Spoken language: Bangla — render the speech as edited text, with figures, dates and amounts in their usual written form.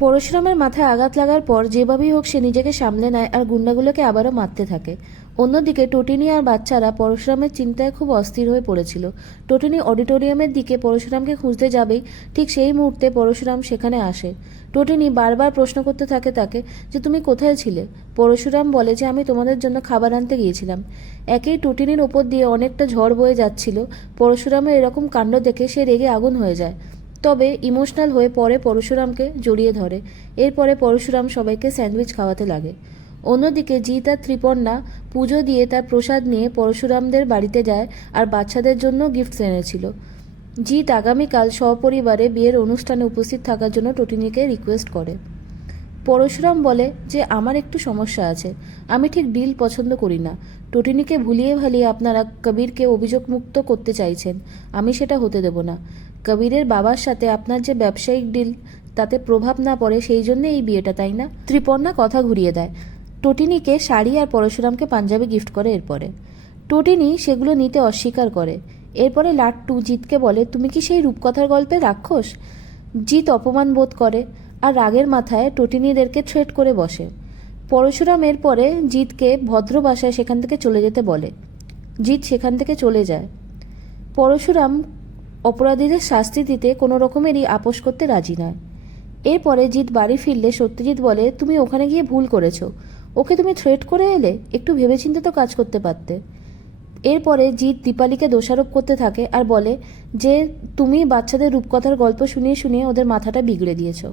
পরশুরামের মাথায় আঘাত লাগার পর যেভাবেই হোক সে নিজেকে সামলে নেয় আর গুন্ডাগুলোকে আবারও মারতে থাকে। অন্যদিকে টটিনি আর বাচ্চারা পরশুরামের চিন্তায় খুব অস্থির হয়ে পড়েছিল। টটিনি অডিটোরিয়ামের দিকে পরশুরামকে খুঁজতে যাবেই ঠিক সেই মুহূর্তে পরশুরাম সেখানে আসে। টটিনি বারবার প্রশ্ন করতে থাকে তাকে যে তুমি কোথায় ছিলে। পরশুরাম বলে যে আমি তোমাদের জন্য খাবার আনতে গিয়েছিলাম। একেই টটিনির ওপর দিয়ে অনেকটা ঝড় বয়ে যাচ্ছিল। পরশুরামের এরকম কাণ্ড দেখে সে রেগে আগুন হয়ে যায়, তবে ইমোশনাল হয়ে পরে পরশুরামকে জড়িয়ে ধরে। এরপরে পরশুরাম সবাইকে স্যান্ডউইচ খাওয়াতে লাগে। অন্যদিকে জিৎ আর ত্রিপর্ণা পুজো দিয়ে তার প্রসাদ নিয়ে পরশুরামদের বাড়িতে যায় আর বাচ্চাদের জন্য গিফটস এনেছিল। জিৎ আগামীকাল সপরিবারে বিয়ের অনুষ্ঠানে উপস্থিত থাকার জন্য টটিনিকে রিকোয়েস্ট করে। পরশুরাম বলে যে আমার একটু সমস্যা আছে, আমি ঠিক ডিল পছন্দ করি না। টটিনিকে ভুলিয়ে ভালিয়ে আপনারা কবিরকে অভিযোগমুক্ত করতে চাইছেন, আমি সেটা হতে দেব না। কবিরের বাবার সাথে আপনার যে ব্যবসায়িক ডিল তাতে প্রভাব না পড়ে সেই জন্য এই বিয়েটা, তাই না? ত্রিপর্ণা কথা ঘুরিয়ে দেয়। টটিনিকে শাড়ি আর পরশুরামকে পাঞ্জাবি গিফট করে। এরপরে টটিনি সেগুলো নিতে অস্বীকার করে। এরপরে লাট্টু জিতকে বলে তুমি কি সেই রূপকথার গল্পে রাক্ষস? জিত অপমান বোধ করে আর রাগের মাথায় টটিনিদেরকে থ্রেট করে বসে। পরশুরাম এরপরে জিতকে ভদ্র ভাষায় সেখান থেকে চলে যেতে বলে। জিত সেখান থেকে চলে যায়। পরশুরাম অপরাধীদের শাস্তি দিতে কোনো রকমেরই আপোষ করতে রাজি নয়। এরপরে জিত বাড়ি ফিরলে সত্যজিৎ বলে তুমি ওখানে গিয়ে ভুল করেছো, ওকে তুমি থ্রেট করে এলে, একটু ভেবেচিন্তে তো কাজ করতে পারতে। এরপরে জিৎ দীপালিকে দোষারোপ করতে থাকে আর বলে যে তুমি বাচ্চাদের রূপকথার গল্প শুনিয়ে শুনিয়ে ওদের মাথাটা বিগড়ে দিয়েছো।